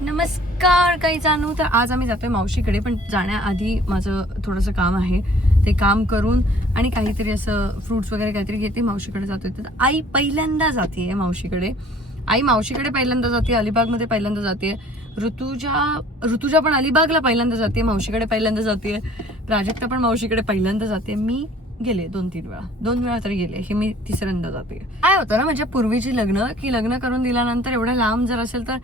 नमस्कार काही जाणू. तर आज आम्ही जातोय मावशीकडे, पण जाण्याआधी माझं थोडंसं काम आहे. ते काम करून आणि काहीतरी असं फ्रुट्स वगैरे काहीतरी घेते, मावशीकडे जातोय. तर आई पहिल्यांदा जाते मावशीकडे. आई मावशीकडे पहिल्यांदा जाते, अलिबागमध्ये पहिल्यांदा जाते. ऋतुजा पण अलिबागला पहिल्यांदा जाते, मावशीकडे पहिल्यांदा जाते. प्राजक्ता पण मावशीकडे पहिल्यांदा जाते. मी गेले 2-3 वेळा, 2 वेळा तरी गेले. हे मी तिसऱ्यांदा जाते. काय होतं ना, म्हणजे पूर्वीची लग्न करून दिल्यानंतर एवढ्या लांब जर असेल तर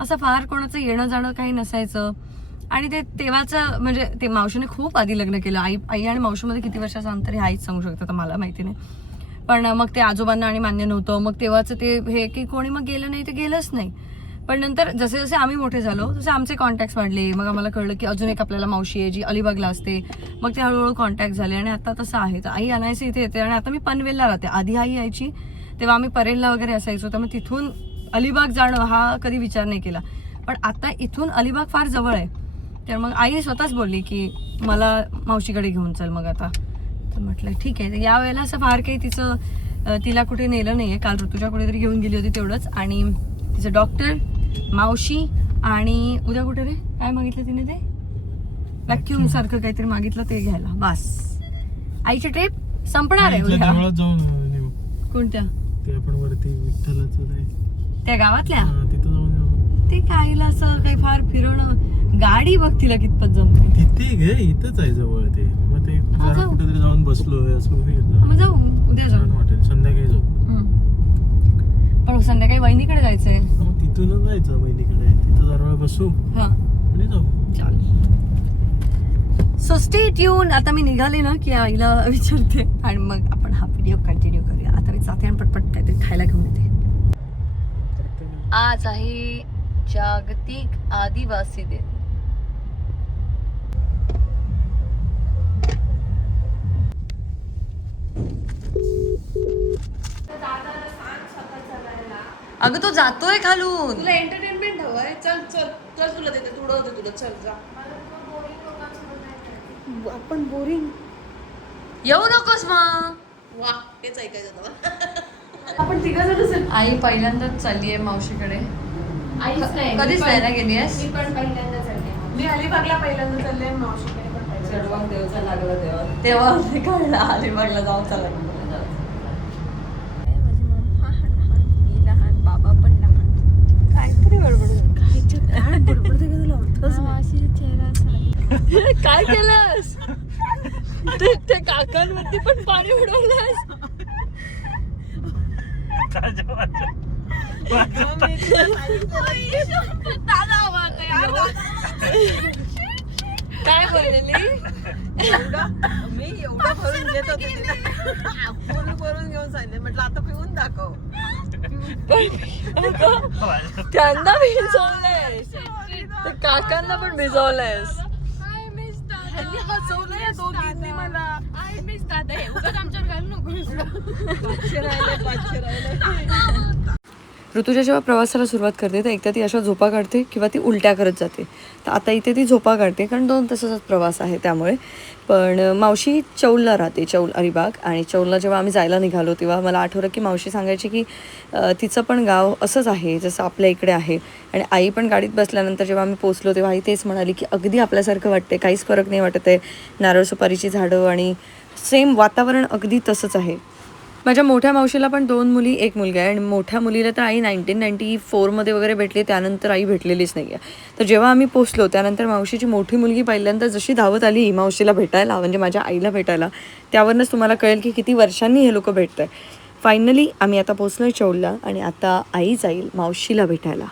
असं फार कोणाचं येणं जाणं काही नसायचं. आणि ते तेव्हाचं म्हणजे ते मावशीने खूप आधी लग्न केलं. आई आणि मावशीमध्ये किती वर्षाचं अंतर हे आईच सांगू शकतं, तर मला माहिती नाही. पण मग ते आजोबांना आणि मान्य नव्हतं. मग तेव्हाचं ते हे की कोणी मग गेलं नाही, ते गेलंच नाही. पण नंतर जसे जसे आम्ही मोठे झालो तसे आमचे कॉन्टॅक्ट वाढले. मग आम्हाला कळलं की अजून एक आपल्याला मावशी आहे जी अलिबागला असते. मग ते हळूहळू कॉन्टॅक्ट झाले आणि आता तसं आहे. तर आई अनायसे इथे येते आणि आता मी पनवेलला राहते. आधी आई यायची तेव्हा आम्ही परेलला वगैरे असायचो, तर मग तिथून अलिबाग जाणं हा कधी विचार नाही केला. पण आता इथून अलिबाग फार जवळ आहे. तर मग आई स्वतःच बोलली की मला मावशीकडे घेऊन चल. मग आता तर म्हटलं ठीक आहे. या वेळेला असं फार काही तिला कुठे नेलं नाहीये. काल ऋतुजा कुठेतरी घेऊन गेली होती तेवढंच. आणि तिचं डॉक्टर, मावशी आणि उद्या कुठे रे काय मागितलं तिने, ते व्हॅक्युम सारखं काहीतरी मागितलं, ते घ्यायला. बस आईची ट्रिप संपणार आहे उद्या. कोणत्या? ते आपण वरती विठ्ठलाचं त्या गावातल्या तिथं जाऊन ते काहीला असं काही फार फिरणं, गाडी बघ तिला कितपत जमते. तिथे घे, इथंच आहे जवळ ते. मग ते जरा कुठेतरी जाऊन बसलोय असं मग जाऊ उद्या जाऊ. वाटेल संध्याकाळी जाऊ. पण संध्याकाळी वहिनीकडे जायचंय. मग तिथूनच जायचं बहिणीकडे, तिथं जरा वेळ बसू हा आणि जाऊ. चाल. So stay tune. आता मी निघाले ना की आईला विचारते आणि मग आपण हा व्हिडिओ कंटिन्यू करूया. आता मी जाते आणि पटपट काहीतरी खायला घेऊन येते. आज आहे जागतिक आदिवासी दिन. अगं तो जातोय खालून. तुला एंटरटेनमेंट हवंय. चल चल चल, तुला देते, तुला होते तुला. चल जा. आपण बोरिंग येऊ नकोस मग. वा, हेच ऐकायचं होतं. आपण तिघं. आई पहिल्यांदाच चालली आहे मावशीकडे. कधीच नाही ना गेली आहेस? मी पण पहिल्यांदा चालले. मी अलिबागला पहिल्यांदा चालले, मावशीकडे पण पहिल्यांदा. देवचा लागला तेव्हा कळलं अलिबागला जाऊन चालला. माझी मम्मा लहान, लहान, बाबा पण लहान. काहीतरी गडबड. काय बडबड ते तुला अर्थच नाही. मावशी चेहरा असा. काय केलंस? ते काकांवरती पण पाणी उडवलंस. काय बोललेली? मी एवढं भरून घेत होते तिला. फुल भरून घेऊन सांगितले, म्हटलं आता पिऊन दाखव. त्यांना भिजवलंयस, काकांना पण भिजवलंयस. ह्यांनी हसवलंय दोघींनी मला. आय मिस दादा. हे उगाच आमच्यावर घालू नको. पाचशे राहिले. ऋतुजा जेव्हा प्रवासाला सुरुवात करते तर एकदा ती अशा झोपा काढते किंवा ती उलट्या करत जाते. तर आता इथे ती झोपा काढते कारण 2 तासाचाच प्रवास आहे त्यामुळे. पण मावशी चौलला राहते, चौल अलिबाग. आणि चौलला जेव्हा आम्ही जायला निघालो तेव्हा मला आठवलं की मावशी सांगायची की तिचं पण गाव असंच आहे जसं आपल्या इकडे आहे. आणि आई पण गाडीत बसल्यानंतर जेव्हा आम्ही पोचलो तेव्हा आई तेच म्हणाली की अगदी आपल्यासारखं वाटते, काहीच फरक नाही वाटत आहे. नारळ सुपारीची झाडं आणि सेम वातावरण अगदी तसंच आहे. माझ्या मोठ्या मावशीला पण 2 मुली 1 मुलगा आहे. आणि मोठ्या मुलीला तर आई 1994 वगैरे भेटली, त्यानंतर आई भेटलेलीच नाही आहे. तर जेव्हा आम्ही पोचलो त्यानंतर मावशीची मोठी मुलगी पहिल्यांदा जशी धावत आली मावशीला भेटायला, म्हणजे माझ्या आईला भेटायला, त्यावरूनच तुम्हाला कळेल की किती वर्षांनी हे लोक भेटत आहे. फायनली आम्ही आता पोचलोय चौलला आणि आता आई जाईल मावशीला भेटायला.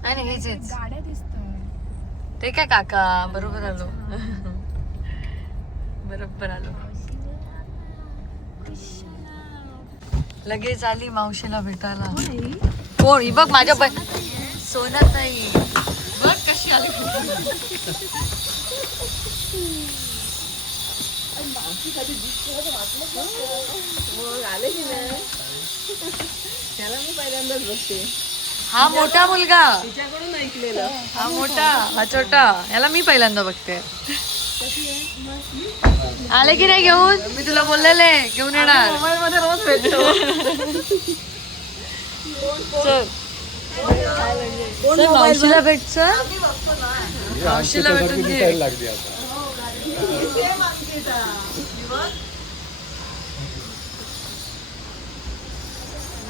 गाड्या दिसतात. ते काय काका बरोबर आलो. बरोबर आलो. लगेच आली मावशीला भेटायला. कोण? ही बघ माझ्या सोनाताई. बघ कशी आली. आले की नाही, त्याला मी पहिल्यांदाच बसते. हा मोठा मुलगा, तिच्याकडून ऐकलेलं. हा मोठा, हा छोटा. याला मी पहिल्यांदा बघते. आले की नाही घेऊन? मी तुला बोललेले घेऊन येणार. मोबाईल मध्ये रोज भेटतो. चल चल मावशीला भेट चल मावशीला भेटून घे लागली आता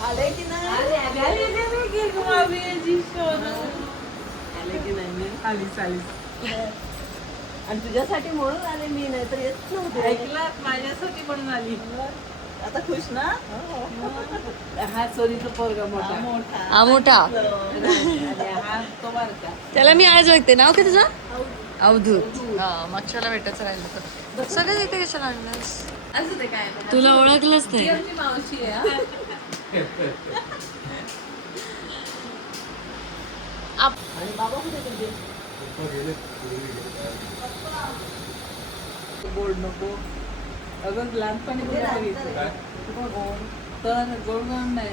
आले की नाही आणि तुझ्यासाठी म्हणून आले मी, नाही तर येत नव्हते. ऐकलात माझ्यासाठी म्हणून आली. आता खुश ना? हा सोनीचा पोरगा मोठा हा मोठा हा तो बारका. त्याला मी आज बघते. नाव काय तुझं? अवधूत. हा मागच्याला भेटायचं राहिलं तर सगळं इथे कशाला आणलंस? असं ते काय तुला ओळखलंच नाही. आमची मावशी आहे हा. आणि बाबा कुठे तुझे? गोड नको अगं लहानपणी तर गोड गोड नाही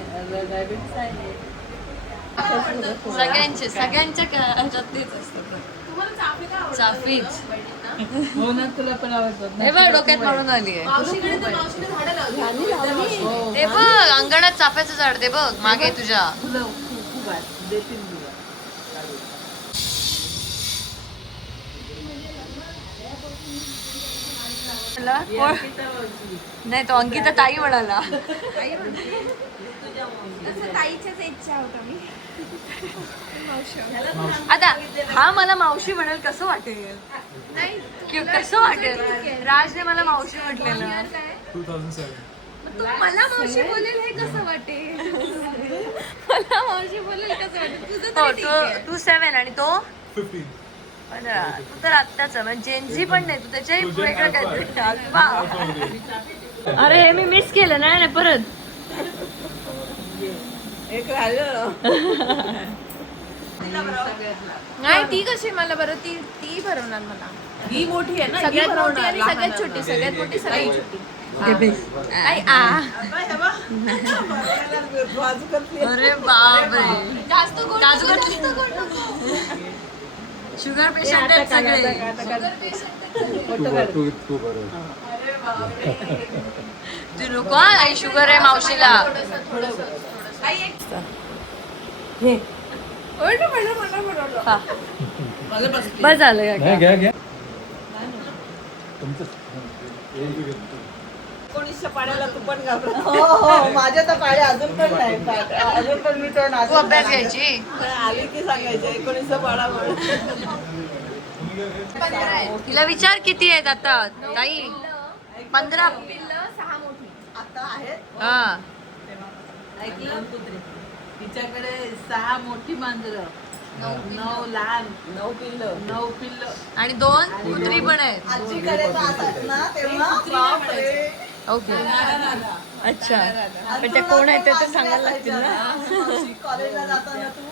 डायबिटीस आहे. सगळ्यांच्या ह्याच्यात तेच असतं चाफीच. हो ना तुला पण आवडतात हे बघ डोक्यात मारून आली आहे. हे बघ अंगणात चाफ्याचं झाड ते बघ मागे तुझ्या. तुला खूप आहे देतील तुला. नाही तो अंकिता ताई म्हणाला. ताईच्याच इच्छा होता मी. आता हा मला मावशी म्हणेल कसं वाटेल? कसं वाटेल? राजने मला मावशी म्हटलेलं. 2007 तू मला मावशी बोलेल हे कसं वाटेल? मला मावशी बोलेल कसं वाटेल? तुझं तरी ठीक आहे. तू 7 आणि तो 15 15. तू तर आत्ताच म्हणजे जेनझी पण नाही तू त्याच्याही वेगळं काहीतरी. वा. अरे हे मी मिस केलं नाही ना परत. एक राहिलं नाही ती कशी मला बरं ती भरवणार मला. ही मोठी आहे ना, सगळ्यात मोठी आणि सगळ्यात छोटी. सगळ्यात मोठी सगळ्यात छोटी. आई अरे बापरे जास्त गोड काजू नको, कतली. जास्त गोड नको. शुगर पेशंट आहेत सगळे. तू बरोबर तू नको हा, आई शुगर आहे मावशीला. हा. बस झालं का? घ्या घ्या 1900 पाड्याला तू पण घाबरत. हो हो माझ्या तर पाड्या अजून पण नाही. अजून पण मी तर तू अभ्यास घ्यायची. आली की सांगायचे 1900 पाडा म्हणून. तिला विचार किती आहेत आता ताई? 15. पिल्लं 6 मोठी. आता आहेत हा ऐकलं तिच्याकडे 6 मोठी मांजरं, 9 लहान, 9 पिल्लं आणि 2 कुत्री पण आहेत. आजीकडे जातात ना तेव्हा बापरे. ओके अच्छा पण त्या कोण आहेत ते तर सांगायला लागतील ना. कॉलेजला जाताना तू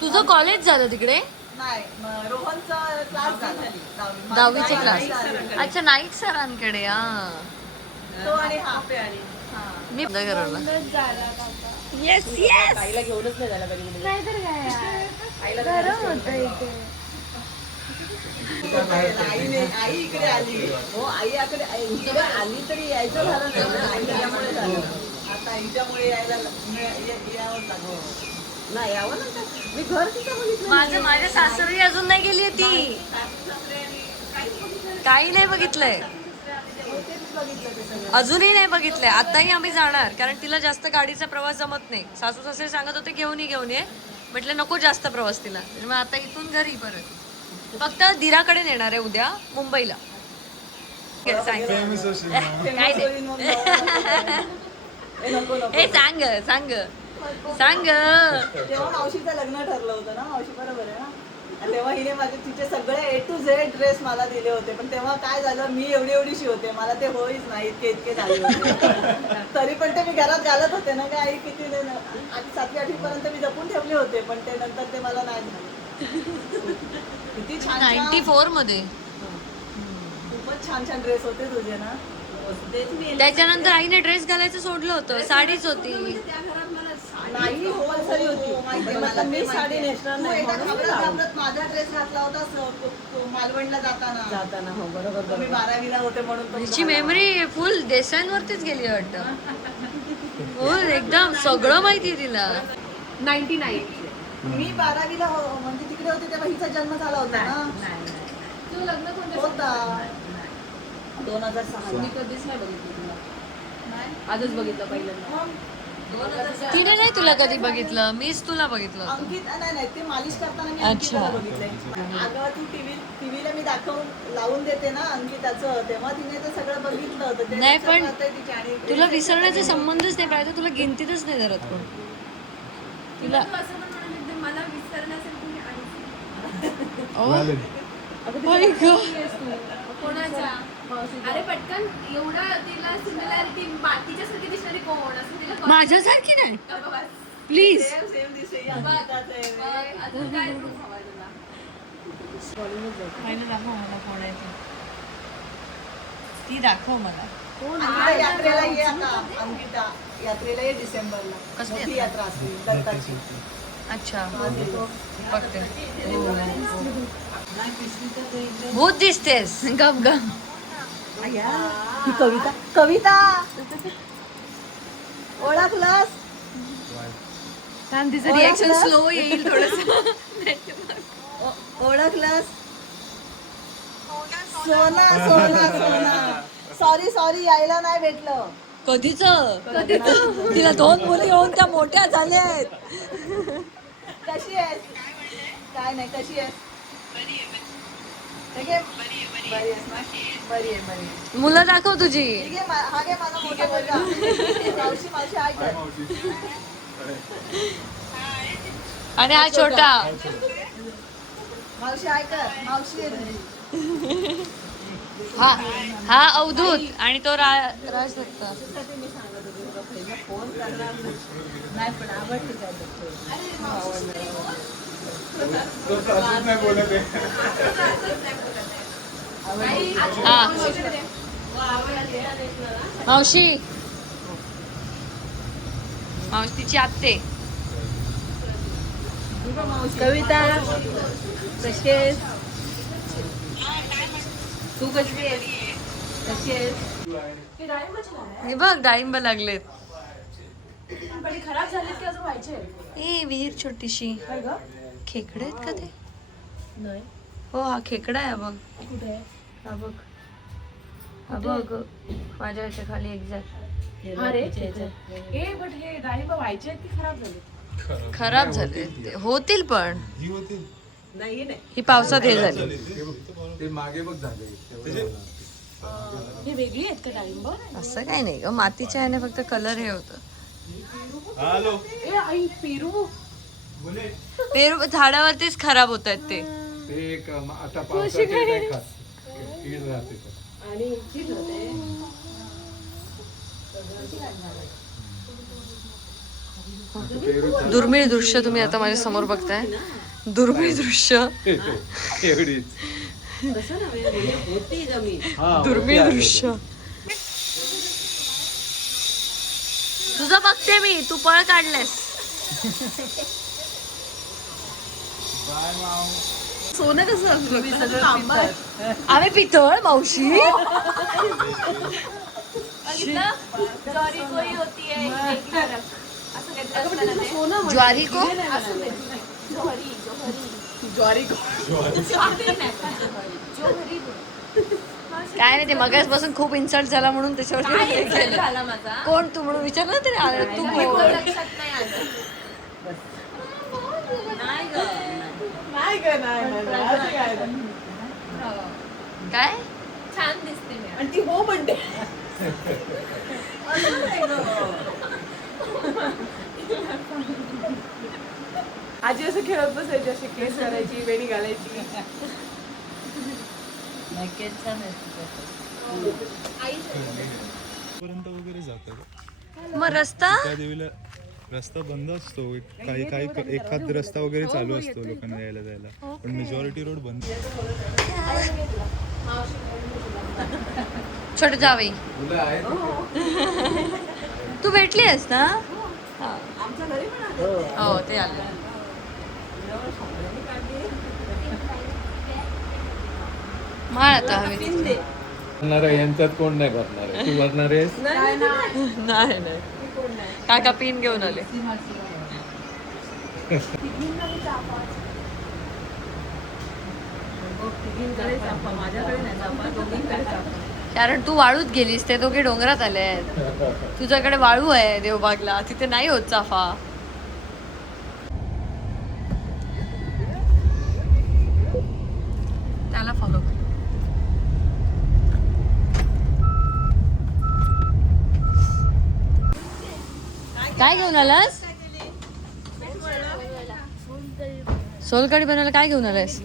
तुझं कॉलेज झालं तिकडे? नाही रोहनचा क्लास झाला 10वीचे क्लास. अच्छा नाईक सरांकडे. हा तो आणि हा मी करवला. Yes yes. आईला घेऊनच नाही झाला कधी. नाहीतर काय यार. गरम होतं इथे. आई इकडे आली. हो आई इकडे आली तरी यायचं झालं नाही ना. आईच्यामुळे झालं. आता आईच्यामुळे यायला यावं लागलं. नाही यावं ना. मी घर तिथं बघितलं. माझ्या सासरी अजून नाही गेली ती. काही नाही बघितलंय अजूनही नाही बघितलंय. आताही आम्ही जाणार कारण तिला जास्त गाडीचा प्रवास जमत नाही. सासू सासरे सांगत होते घेऊन ये. म्हटलं नको जास्त प्रवास तिला. मग आता इथून घरी परत फक्त दिराकडे नेणार आहे उद्या मुंबईला. काय नाही. हे सांग तेव्हा मावशीचं लग्न ठरलं होतं ना. मावशी बरोबर आहे ना. आणि तेव्हा हिने तिचे सगळे A to Z ड्रेस मला दिले होते. पण तेव्हा काय झालं मी एवढीशी होते. मला ते होईच नाही. इतके झाले होते. तरी पण ते मी घरात घालत होते ना. काय आई किती 7वी 8वी पर्यंत मी जपून ठेवले होते. पण ते नंतर ते मला नाही झालं. किती छान 94 मध्ये. खूपच छान ड्रेस होते तुझे ना. त्याच्यानंतर आईने ड्रेस घालायचं सोडलं होतं. साडीच होती. नाही कंपल्सरी होती. मला मी साडी नेसणार नाही म्हणून माझा ड्रेस घातला होता मालवणला जाताना. हो बरोबर. मी 12वीला होते म्हणून तिची मेमरी फुल देसांवरतीच गेली वाटतं. हो एकदम सगळं माहितीये तिला. 99. मी 12वीला म्हणजे तिकडे होते तेव्हा हिचा जन्म झाला होता ना. तू लग्न कोणत्या होता 2006 मी कधीच नाही बघितलं तुला. आजच बघितलं पहिल्यांदा. तिने नाही तुला कधी बघितलं, मीच तुला बघितलं होतं. अंकित नाही ते मालिश करताना मी अच्छा. अंकिताला बघितलंय. अगं ती टीव्हीला मी लावून देते ना अंकिताचं, तेव्हा तिने ते सगळं बघितलं होतं. ते नाही, लक्षात पण राहतंय तिच्या. आणि तुला विसरण्याचा संबंधच नाही पाहिजे, तुला गिनतीतच नाही धरत कोण तुला. तू असं पण म्हणत होती, मला विसरण्यासाठी मी आणखी. Oh my God. कोणाच्या? अरे पटकन एवढा तिला सिमिलॅरिटी बाकीच्या सारखी दिसणारी कोण असं तिला कळलं. माझ्यासारखी नाही का बस? प्लीज. सेम दिसते ही अंकिताचं आहे बघ, रे. अजून काय proof हवंय तुला? पहिलं दाखव मला कोण आहे ती दाखव मला. अंकिता यात्रेला ये आता. अंकिता यात्रेला ये डिसेंबरला. कसली मोठी यात्रा? यात्रा असते दत्ताची. अच्छा आज येतो. बघते. भूत दिसतेस. गप गप. ही कविता ओळखलास? तिचं रिएक्शन स्लो येईल थोडस. ओळखलास? सोना सोना सोना. सॉरी यायला नाही भेटलं. कधीच तिला 2 मुली होऊन त्या मोठ्या झाल्या आहेत. कशी आहेस? काय नाही, कशी आहेस? बरी आहे. बरी आहेस ना? बरी आहे. मुलं दाखव तुझी. ठीक आहे, हा घे माझा मोठा मुलगा. मावशी आहे का? आणि हा छोटा. मावशी आहे का? मावशी आहे. हा अवधूत आणि तो राजदत्त. मी सांगत होते तुला पहिला फोन करणार नाही, पण आवडते काय मावशी तिची आत्ते. कविता कशी आहेस? तू कशी आहेस? कशी आहेस? हे बघ डाळिंब लागलेत. खराब झाले की अजून व्हायचे. ए विहीर छोटीशी. खेकडे आहेत का ते? हो हा खेकडा आहे बघ. कुठे? हा बघ माझ्या याच्या खाली एक्झॅक्ट. अरे ए बट हे डाळिंब व्हायचे आहेत की खराब झाले? खराब झाले ते. होतील पण नाही ही पावसात हे झाली. ते मागे बघ झाले. हे वेगळी आहेत का डाळिंब? असं काही नाही ग, मातीच्या ह्याने फक्त कलर हे होतं. हॅलो. ए आई पेरू. पेरू झाडावरतीच खराब होत आहेत ते. ते एक आता पावसाचे नाही खात. कीड राहते त्यात. आणि कीड होते. दुर्मिळ दृश्य तुम्ही आता माझ्या समोर बघताय. दुर्मिळ दृश्य. एवढीच. दुर्मिळ दृश्य. तुझं बघते मी, तू पळ काढलेस. सोनं कसं आम्ही पितळ मावशी. ज्वारी कोई होती है असं काहीतरी असतं ना ते. ज्वारी को ज्वारी काय नाही ते मगासपासून खूप इन्सल्ट झाला म्हणून त्याच्यावर हे केलं. झाला माझा. कोण तू म्हणून विचारलं तरी आलं तू कोण कोण? लक्षात नाही आलं. नाही ग नाही. काय छान दिसते मी. आणि ती हो म्हणते. आजी असं खेळत बसायची, अशी केस करायची, वेणी घालायची. पर्यंत वगैरे जातं. मग रस्ता त्या देवीला रस्ता बंद असतो. काही काही एखाद रस्ता वगैरे चालू असतो लोकांना यायला जायला, पण मेजॉरिटी रोड बंद. छोट जावई मुलं आहेत. तू भेटली आहेस ना? आमच्या घरी पण आले. हो ते आले. माळ आता हवी. यांच्यात कोण नाही भरणार आहे? तू भरणार आहेस? नाही काका पिन घेऊन आले. माझ्याकडे नाही चाफा, दोघींकडे चाफा. कारण तू वाळूत गेलीस, ते दोघे डोंगरात आले आहेत. तुझ्याकडे वाळू आहे देवबागला, तिथे नाही होत चाफा. त्याला फॉलो कर. काय घेऊन आलास? सोलकढी बनवायला काय घेऊन आलास?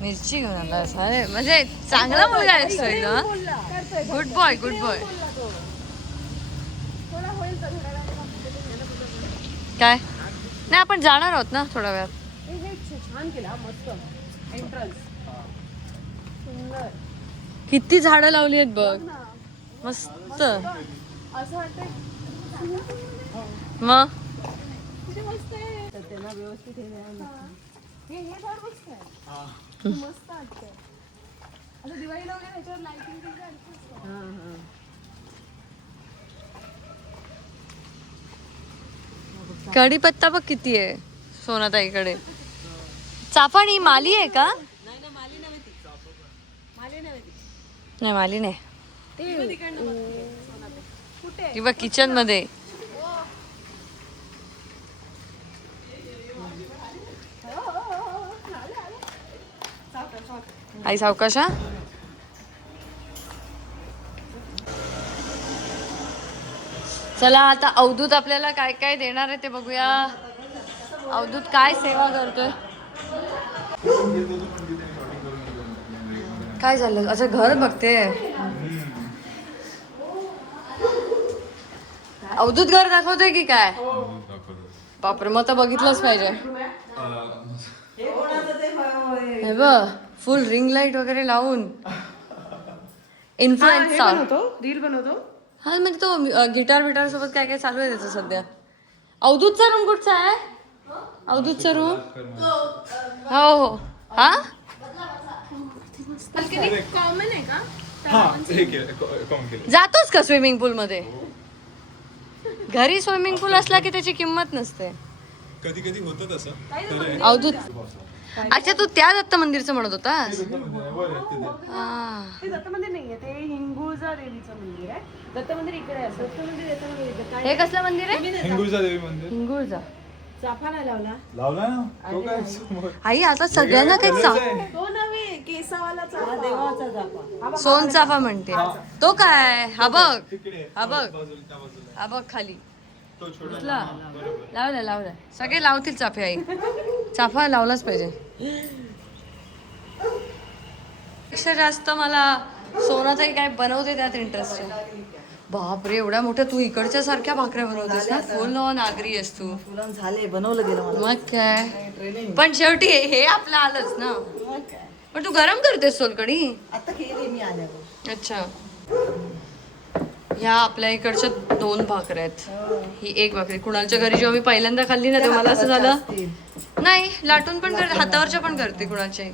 मिरची घेऊन आलास. अरे म्हणजे चांगला मुलगा आहेस तू एकदम. Good boy, good boy. काय नाही, आपण जाणार आहोत ना थोड्या वेळात. छान केला, मस्त एंट्रन्स सुंदर. किती झाडं लावली आहेत बघ, मस्त. असं वाटतंय मग किती मस्त आहे. त्यांना व्यवस्थित हे नाही. हे झाड मस्त आहे, मस्त वाटतंय. आता दिवाळीला वगैरे ह्याच्यावर लाइटिंग केली तर आणखी मस्त वाटतं. कढीपत्ता बघ किती आहे सोनाताईकडे. चाफा नाही, माली आहे का? नाही, माली नाही. ती बघ किचन मध्ये. आई सावकाशा. चला आता अवधूत आपल्याला काय काय देणार आहे ते बघूया. अवधूत काय सेवा करतोय. काय झालं? अच्छा, घर बघते. अवधूत घर दाखवतोय की काय? बापरे, मग तर बघितलंच पाहिजे. हे बघ, फुल रिंग लाईट वगैरे लावून इन्फ्लुएन्स रील बनवतो. हा, म्हणजे तो गिटार बिटार सोबत काय काय चालू आहे त्याचं सध्या. अवधूतचा रूम कुठचा आहे? अवधूतचा रूम हो हो. हा, कॉमन आहे का? जातोच का स्विमिंग पूल मध्ये? घरी स्विमिंग पूल असला की त्याची किंमत नसते. कधी कधी होतं तसं. अवधूत, अच्छा तू त्या दत्त मंदिरचं म्हणत होतास? हा. ते दत्त मंदिर नाहीये, ते हिंगुळजा देवीचं मंदिर आहे. दत्त मंदिर इकडे आहे. दत्त मंदिर याच्यामध्ये येतं. काय हे कसलं मंदिर आहे? हिंगुळजा देवी मंदिर हिंगुळजा. चाफा नाही लावला लावला ना तो काय समोर. आई आता सगळ्यांना काही तो नव्हे, केसावाला चाफा. देवाचा चाफा. सोन चाफा म्हणते. तो काय? हा बघ, तिकडे हा बघ, त्या बाजूला हा बघ खाली. तो छोटा. लावलं लावलं. सगळे लावतील चाफे आई. चाफा लावलाच पाहिजे. पेक्षा जास्त मला सोनाताई काय बनवते त्यात इंटरेस्ट आहे. बापरे, एवढ्या मोठ्या तू इकडच्या सारख्या भाकऱ्या बनवतेस ना. फुल नागरी आहेस तू. फुलां झाले, बनवलं गेलं मला. मग काय, ट्रेनिंग. पण शेवटी हे आपलं आलंच ना. मग काय, पण तू गरम करतेस सोलकढी. आता केली मी आल्यावर. अच्छा, ह्या आपल्या इकडच्या 2 भाकऱ्या आहेत. ही एक भाकरी. कुणालच्या घरी जेव्हा मी पहिल्यांदा खाल्ली ना तेव्हा मला असं झालं, नाही लाटून पण करते, हातावरच्या पण करते कुणाच्या.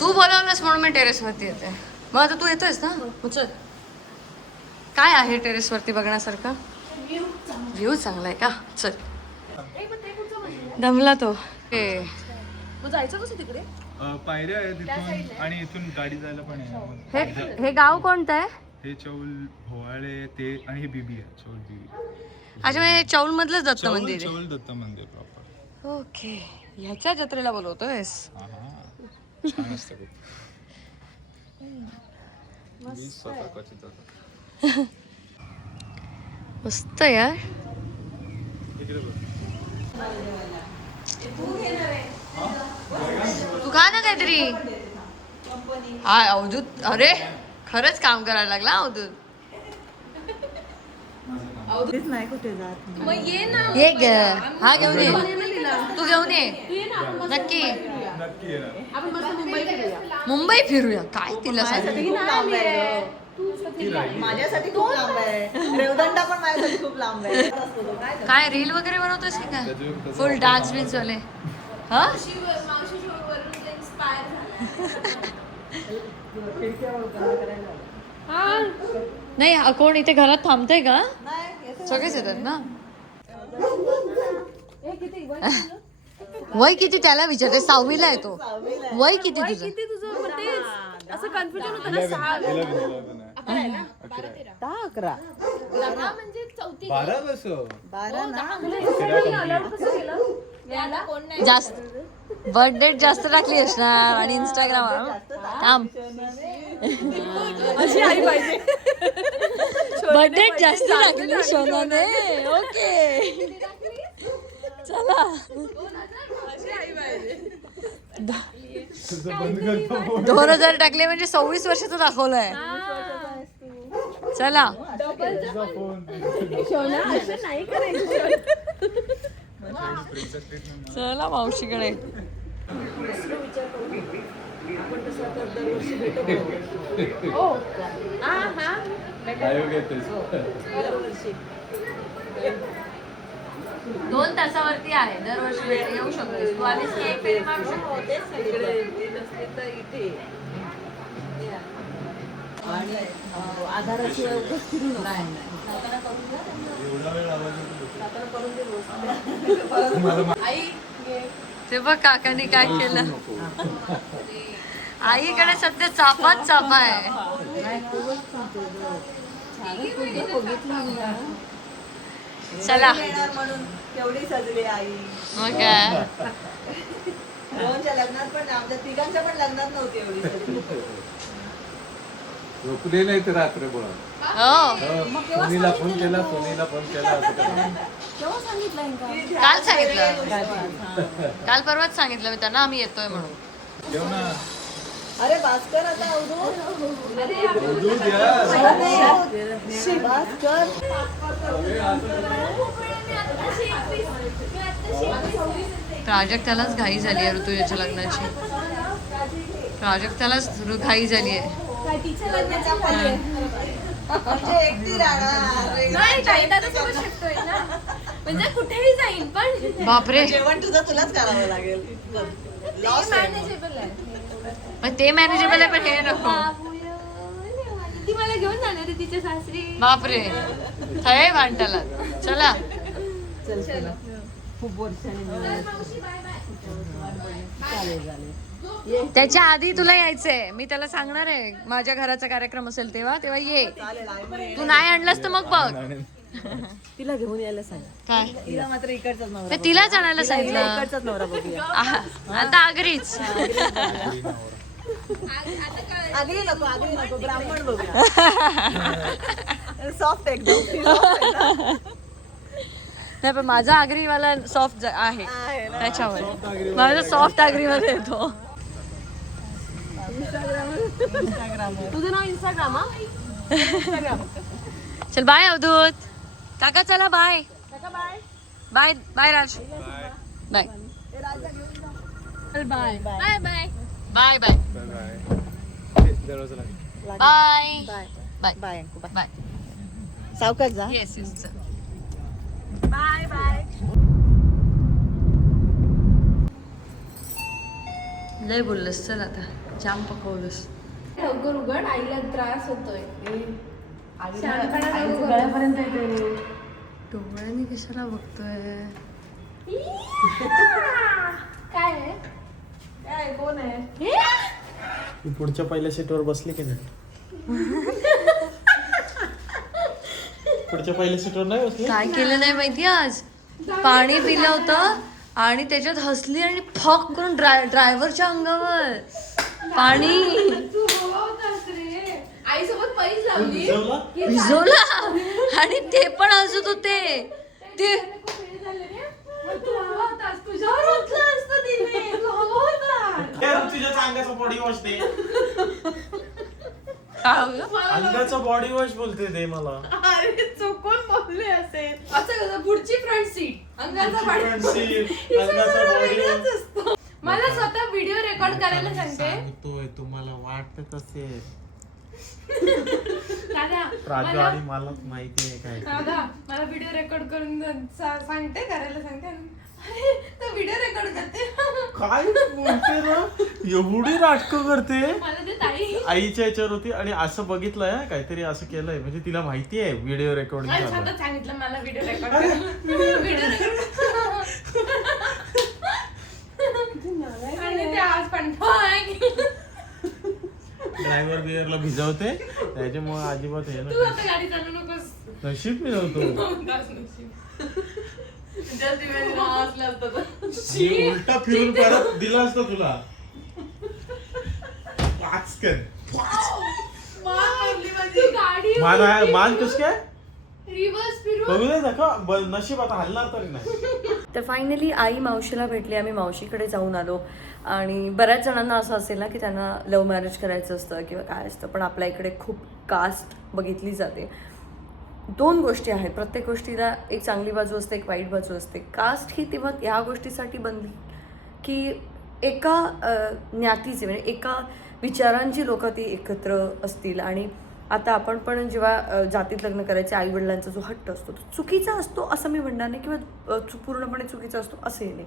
तू बोलावलंस म्हणून मी टेरेसवरती येते. मग आता तू येतोयस ना, मग चल. काय आहे टेरेसवरती बघण्यासारखं? व्ह्यू चांगला आहे का? चल. दमला तो. मग जायचं कसं तिकडे? पायऱ्या आहेत इथून आणि इथून गाडी जायला पण आहे. हे गाव कोणतं आहे? हे चौल भोवाळे ते आणि हे बीबी आहे. चौल बीबी. अच्छा, म्हणजे चौल मधलंच दत्त चौल मंदिर आहे. चौल दत्त मंदिर प्रॉपर. ओके, ह्याच्या जत्रेला बोलवतोयस? हा हा, छान असतं खूप. मी स्वतः क्वचित जातो. मस्त यार. इकडे बघ. तू खा ना काहीतरी. हा अवधूत, अरे खरंच काम करायला लागला अवधूत. तेच नाही कुठे जात. मग ये ना. ये घे, हा घेऊन ये. तू घेऊन ये नक्की. नक्की येणार. आपण मस्त मुंबई फिरूया. मुंबई फिरूया. काय तिला सांग. खूप लांब आहे. माझ्यासाठी खूप लांब आहे. रेवदंडा पण माझ्यासाठी खूप लांब आहे. काय रील वगैरे बनवतोस की काय? फुल डान्स बिन्स वाले. हा, मावशी वरून इन्स्पायर झाला. नाही कोण इथे घरात थांबतंय का? नाही, सगळेच येतात ना. वय किती त्याला विचारते, 6वीला आहे तो. वय किती तुझं? किती तुझं मग तेच असं कन्फ्युजन होतं ना. 10-11 म्हणजे चौथी 12 बसव 12 ना. जास्त बर्थडे जास्त टाकली असणार आणि इंस्टाग्राम थांब. अशी आई पाहिजे. बर्थडे जास्त टाकली शोनाने. ओके चला. 2000 टाकले म्हणजे 26 वर्षाचं दाखवलंय. चला चला मावशीकडे. दोन तासावरती आहे. दरवर्षी येऊ शकतो. तू आलीस की एक फेरी मारू शकतो. आणि आधाराशिवाय उगाच फिरू नको. ते बघ काकाने काय केलं. आईकडे सध्या चापाच चापा आहे. चला म्हणून केवढी सजली आई. मग काय. दोनच्या लग्नात पण, आमच्या तिघांच्या पण लग्नात नव्हती एवढी सजली. झोपले नाही तर रात्रभर. हो सोनीला फोन केला असं करा. काल सांगितलं. काल परवाच सांगितलं मी त्यांना आम्ही येतोय म्हणून. जेव ना. अरे भास्कर आता भास्कर प्राजक्तालाच घाई झाली आहे ऋतुजाच्या लग्नाची. प्राजक्तालाच घाई झाली आहे. म्हणजे एकटी राहणार. नाही ताई दादासोबत शिकतोय ना, म्हणजे कुठेही जाईन पण बापरे. जेवण तुझं तुलाच करावं लागेल. लॉस आहे. मॅनेजेबल आहे. मग ते मॅनेजेबल आहे पण हे नको. ती मला घेऊन जाणार आहे तिच्या सासरी. बापरे थय भांटाला. चला चल चल. खूप वर्षांनी चालेल चालेल. त्याच्या आधी तुला यायचंय. मी त्याला सांगणार आहे माझ्या घराचा कार्यक्रम असेल तेव्हा ये. तू नाही आणलंस तर मग बघ. तिला घेऊन यायला सांग. काय तिला मात्र इकडचाच नवरा. ते तिलाच आणायला सांगितलं. इकडचाच नवरा बघूया. आता आगरीच. आगरी नको ब्राह्मण बघूया. सॉफ्ट एकदम. नाही पण माझा आगरीवाला सॉफ्ट आहे त्याच्यावर. माझा सॉफ्ट आगरीमध्ये येतो. तुझं नाव इंस्टाग्राम हा? चल बाय अवधूत काका. चला bye bye bye Raj. Bye bye bye bye bye bye bye bye bye bye. सावकाश जा. येस येस चल. Bye bye. लय बोललंस. चल आता जाम पकवलंस. लवकर उघड, आईला त्रास होतोय. गळ्यापर्यंत येते. डोळ्याने कशाला बघतोय. काय आहे? काय कोण आहे? तू पुढच्या पहिल्या सीटवर बसली की नाही? पुढच्या पहिल्या सीटवर नाही बसली. काय केलं नाही माहिती. आज पाणी पिलं होतं आणि त्याच्यात हसली आणि फक करून ड्रायव्हरच्या अंगावर पाणी आई सोबत पैस लावली. भिजवला आणि ते पण हसत होते. ते तुझ्यावर ओतलं असतं तिने. तू हवं होता. तुझ्या अंगाचा बॉडी वॉश दे. काय होतं? अंगाचा बॉडी वॉश बोलते ते मला. अरे चुकून बोलले असेल. असं कसं? पुढची फ्रंट सीट अंगाचा बॉडी वॉश. मला स्वतः व्हिडिओ रेकॉर्ड करायला सांगते. सांगतोय तुम्हाला वाटत असेल. दादा राजू आणि मलाच माहिती आहे काय. दादा मला व्हिडिओ रेकॉर्ड करून सांगते, करायला सांगते. अरे तो व्हिडिओ रेकॉर्ड करते. काय बोलते ना. एवढी नाटकं करते. मला ते ताई आईच्या याच्यावर होती आणि असं बघितलंय हा, काहीतरी असं केलंय म्हणजे तिला माहिती आहे व्हिडिओ रेकॉर्डिंग झालं. सांगितलं मला व्हिडिओ रेकॉर्ड आणि ते आज पण ड्रायव्हर बिअरला भिजवते त्याच्यामुळे अजिबात हे तू आता गाडी चालू नकोस. नशीब मी नव्हतो. जस्ट इमॅजिन हसलं असतं तर. मी उलटा फिरून परत दिला असता तुला. पाचकन गाडी मान कस काय रिव्हर्स फिरून बघू दे का नशीब आता हलणार तरी नाही. तर फायनली आई मावशीला भेटली, आम्ही मावशीकडे जाऊन आलो. आणि बऱ्याच जणांना असं असेल ना की त्यांना लव्ह मॅरेज करायचं असतं किंवा काय असतं, पण आपल्या इकडे खूप कास्ट बघितली जाते. दोन गोष्टी आहेत, प्रत्येक गोष्टीला एक चांगली बाजू असते, एक वाईट बाजू असते. कास्ट ही तेव्हा ह्या गोष्टीसाठी बनली की एका ज्ञातीचे म्हणजे एका विचारांची लोक ती एकत्र असतील. आणि आता आपण पण जेव्हा जातीत लग्न करायचे, आईवडिलांचा जो हट्ट असतो तो चुकीचा असतो असं मी म्हणणार नाही, किंवा पूर्णपणे चुकीचा असतो असंही नाही.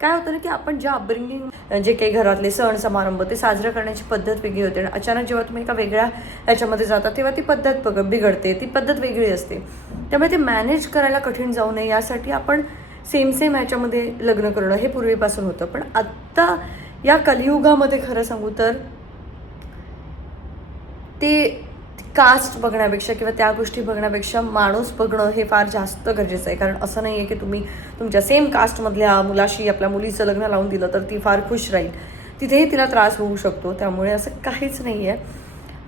काय होतं ना की आपण ज्या अपब्रिंगिंग जे काही घरातले सण समारंभ ते साजरे करण्याची पद्धत वेगळी होते आणि अचानक जेव्हा तुम्ही एका वेगळ्या याच्यामध्ये जाता तेव्हा ती पद्धत बिघडते, ती पद्धत वेगळी असते. त्यामुळे ते मॅनेज करायला कठीण जाऊ नये यासाठी आपण सेम ह्याच्यामध्ये लग्न करणं हे पूर्वीपासून होतं. पण आत्ता या कलियुगामध्ये खरं सांगू तर ते कास्ट बघण्यापेक्षा किंवा त्या गोष्टी बघण्यापेक्षा माणूस बघणं हे फार जास्त गरजेचं आहे. कारण असं नाही आहे की तुम्ही तुमच्या सेम कास्टमधल्या मुलाशी आपल्या मुलीचं लग्न लावून दिलं तर ती फार खुश राहील, तिथेही तिला त्रास होऊ शकतो. त्यामुळे असं काहीच नाही आहे.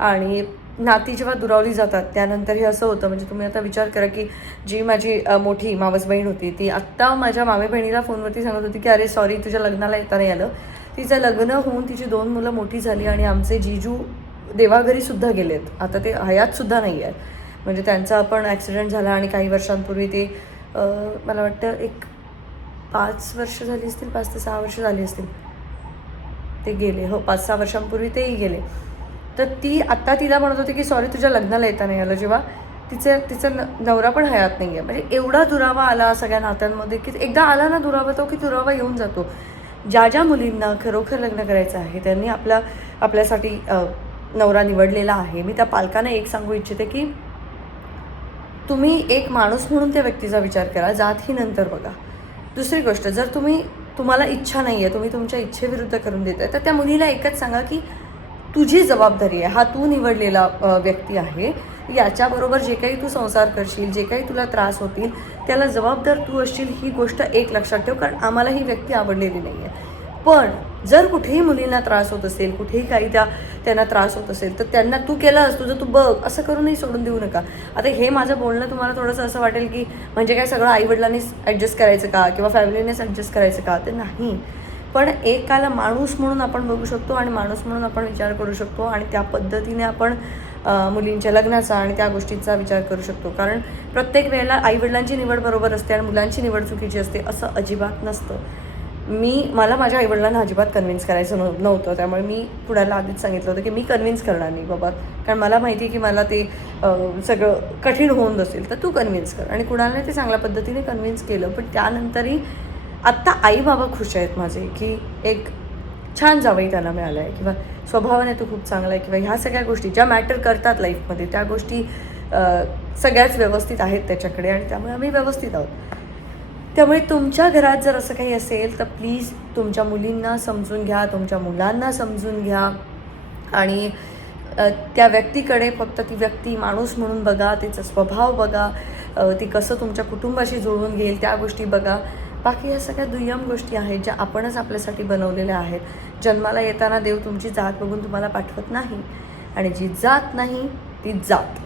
आणि नाती जेव्हा दुरावली जातात त्यानंतर हे असं होतं, म्हणजे तुम्ही आता विचार करा की जी माझी मोठी मावस बहीण होती ती आत्ता माझ्या मामे बहिणीला फोनवरती सांगत होती की अरे सॉरी तुझ्या लग्नाला येता नाही आलं. तिचं लग्न होऊन तिची 2 मुलं मोठी झाली आणि आमचे जीजू देवाघरीसुद्धा गेलेत, आता ते हयातसुद्धा नाही आहेत. म्हणजे त्यांचा पण ॲक्सिडेंट झाला आणि काही वर्षांपूर्वी ते मला वाटतं एक 5 वर्ष झाली असतील, 5 ते 6 वर्ष झाली असतील ते गेले. हो 5-6 वर्षांपूर्वी तेही गेले. तर ती आत्ता तिला म्हणत होती की सॉरी तुझ्या लग्नाला येता नाही आलं, जेव्हा तिचा नवरा पण हयात नाही आहे. म्हणजे एवढा दुरावा आला सगळ्या नात्यांमध्ये की एकदा आला ना दुरावा तो की दुरावा येऊन जातो. ज्या मुलींना खरोखर लग्न करायचं आहे त्यांनी आपल्यासाठी नवरा निवडलेला आहे. मी त्या पालकांना एक सांगू इच्छिते की तुम्ही एक माणूस म्हणून त्या व्यक्तीचा विचार करा, जात ही नंतर बघा. दुसरी गोष्ट, जर तुम्हाला इच्छा नाही आहे, तुम्ही तुमच्या इच्छेविरुद्ध करून देत आहे, तर त्या मुलीला एकच सांगा की तुझी जबाबदारी आहे, हा तू निवडलेला व्यक्ती आहे, याच्याबरोबर जे काही तू संसार करशील, जे काही तुला त्रास होतील त्याला जबाबदार तू असशील. ही गोष्ट एक लक्षात ठेव, कारण आम्हाला ही व्यक्ती आवडलेली नाही आहे. पण जर कुठेही मुलींना त्रास होत असेल, कुठेही काही त्यांना त्रास होत असेल तर त्यांना तू केलं तुझं तू बघ, असं करूनही सोडून देऊ नका. आता हे माझं बोलणं तुम्हाला थोडंसं असं वाटेल की म्हणजे काय सगळं आईवडिलांनीच ॲडजस्ट करायचं का किंवा फॅमिलीनेच ॲडजस्ट करायचं का, ते नाही. पण एकाला माणूस म्हणून आपण बघू शकतो आणि माणूस म्हणून आपण विचार करू शकतो आणि त्या पद्धतीने आपण मुलींच्या लग्नाचा आणि त्या गोष्टीचा विचार करू शकतो. कारण प्रत्येक वेळेला आईवडिलांची निवड बरोबर असते आणि मुलांची निवड चुकीची असते असं अजिबात नसतं. मला माझ्या आईवडिलांना अजिबात कन्व्हिन्स करायचं नव्हतं, त्यामुळे मी पुण्याला आधीच सांगितलं होतं की मी कन्व्हिन्स करणार नाही बाबा, कारण मला माहिती आहे की मला ते सगळं कठीण होऊन असेल, तर तू कन्व्हिन्स कर. आणि कुणाला ते चांगल्या पद्धतीने कन्व्हिन्स केलं. पण त्यानंतरही आत्ता आई बाबा खुश आहेत माझे की एक छान जावई त्यांना मिळाला आहे किंवा स्वभावाने तो खूप चांगला आहे किंवा ह्या सगळ्या गोष्टी ज्या मॅटर करतात लाईफमध्ये त्या गोष्टी सगळ्याच व्यवस्थित आहेत त्याच्याकडे आणि त्यामुळे आम्ही व्यवस्थित आहोत. त्यामुळे तुमच्या घरात जर असं काही असेल तर प्लीज तुमच्या मुलींना समजून घ्या, तुमच्या मुलांना समजून घ्या आणि त्या व्यक्तीकडे फक्त ती व्यक्ती माणूस म्हणून बघा, तिचा स्वभाव बघा, ती कसं तुमच्या कुटुंबाशी जुळवून घेईल त्या गोष्टी बघा. बाकी ह्या सगळ्या दुय्यम गोष्टी आहेत ज्या आपणच आपल्यासाठी बनवलेल्या आहेत. जन्माला येताना देव तुमची जात बघून तुम्हाला पाठवत नाही आणि जी जात नाही ती जात.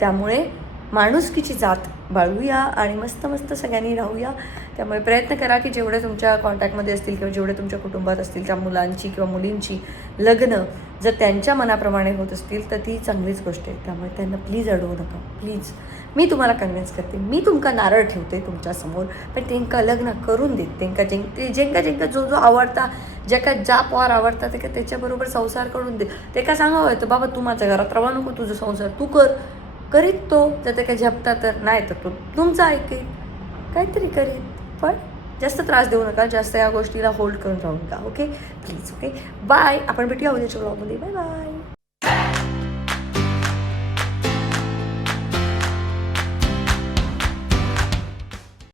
त्यामुळे माणुसकीची जात बाळगूया आणि मस्त मस्त सगळ्यांनी राहूया. त्यामुळे प्रयत्न करा की जेवढे तुमच्या कॉन्टॅक्टमध्ये असतील किंवा जेवढे तुमच्या कुटुंबात असतील त्या मुलांची किंवा मुलींची लग्न जर त्यांच्या मनाप्रमाणे होत असतील तर ती चांगलीच गोष्ट आहे. त्यामुळे त्यांना प्लीज अडवू नका, प्लीज. मी तुम्हाला कन्व्हिन्स करते, मी तुमका नारळ ठेवते तुमच्यासमोर, पण तेंका लग्न करून देत. जेंका जो आवडता, ज्याका ज्या पोहार आवडता ते का त्याच्याबरोबर संसार करून दे. ते का सांगावं येतं बाबा तू माझ्या घरात राहा नको, तुझं संसार तू करीत तो, जर ते काही झपता तर नाही तर तो तुमचा ऐकेल काहीतरी करीत. पण जास्त त्रास देऊ नका, जास्त या गोष्टीला होल्ड करून राहू नका. Okay please. Okay bye. आपण भेटूया उद्याच्या ब्लॉगमध्ये. Bye bye.